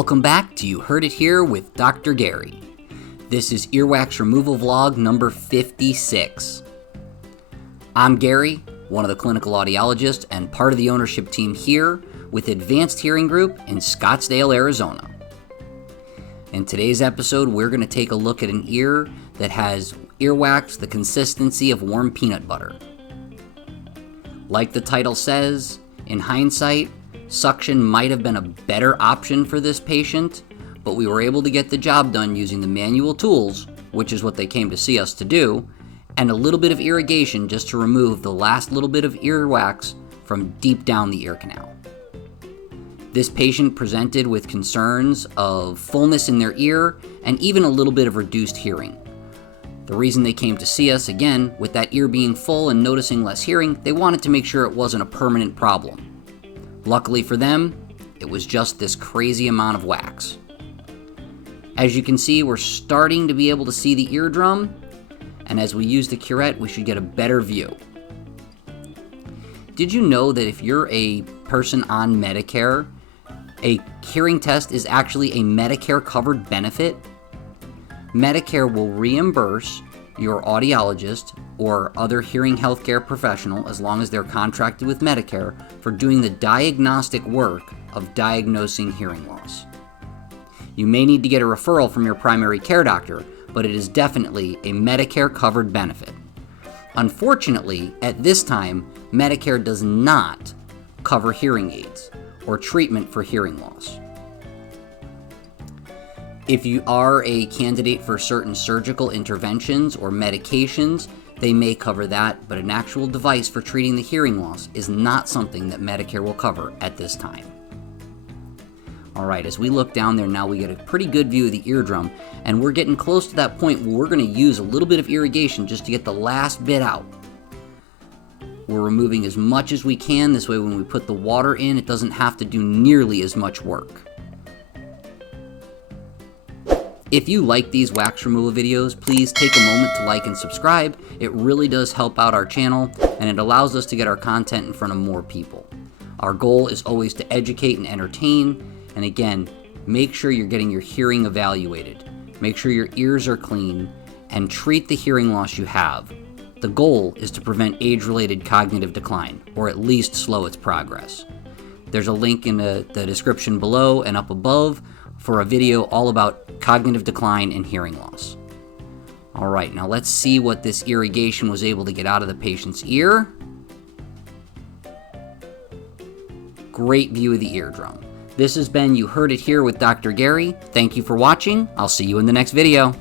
Welcome back to You Heard It Here with Dr. Gary. This is Earwax Removal vlog number 56. I'm Gary, one of the clinical audiologists and part of the ownership team here with Advanced Hearing Group in Scottsdale, Arizona. In today's episode, we're going to take a look at an ear that has earwax the consistency of warm peanut butter. Like the title says, in hindsight, suction might have been a better option for this patient, but we were able to get the job done using the manual tools, which is what they came to see us to do, and a little bit of irrigation just to remove the last little bit of earwax from deep down the ear canal. This patient presented with concerns of fullness in their ear and even a little bit of reduced hearing. The reason they came to see us, again, with that ear being full and noticing less hearing, they wanted to make sure it wasn't a permanent problem. Luckily for them, it was just this crazy amount of wax. As you can see, we're starting to be able to see the eardrum, and as we use the curette, we should get a better view. Did you know that if you're a person on Medicare, a hearing test is actually a Medicare covered benefit? Medicare will reimburse your audiologist or other hearing healthcare professional, as long as they're contracted with Medicare, for doing the diagnostic work of diagnosing hearing loss. You may need to get a referral from your primary care doctor, but it is definitely a Medicare covered benefit. Unfortunately, at this time, Medicare does not cover hearing aids or treatment for hearing loss. If you are a candidate for certain surgical interventions or medications, they may cover that, but an actual device for treating the hearing loss is not something that Medicare will cover at this time. Alright, as we look down there now, we get a pretty good view of the eardrum, and we're getting close to that point where we're going to use a little bit of irrigation just to get the last bit out. We're removing as much as we can, this way when we put the water in, it doesn't have to do nearly as much work. If you like these wax removal videos, please take a moment to like and subscribe. It really does help out our channel, and it allows us to get our content in front of more people. Our goal is always to educate and entertain, and again, make sure you're getting your hearing evaluated. Make sure your ears are clean, and treat the hearing loss you have. The goal is to prevent age-related cognitive decline, or at least slow its progress. There's a link in the description below and up above for a video all about cognitive decline and hearing loss. Alright, now let's see what this irrigation was able to get out of the patient's ear. Great view of the eardrum. This has been You Heard It Here with Dr. Gary. Thank you for watching. I'll see you in the next video.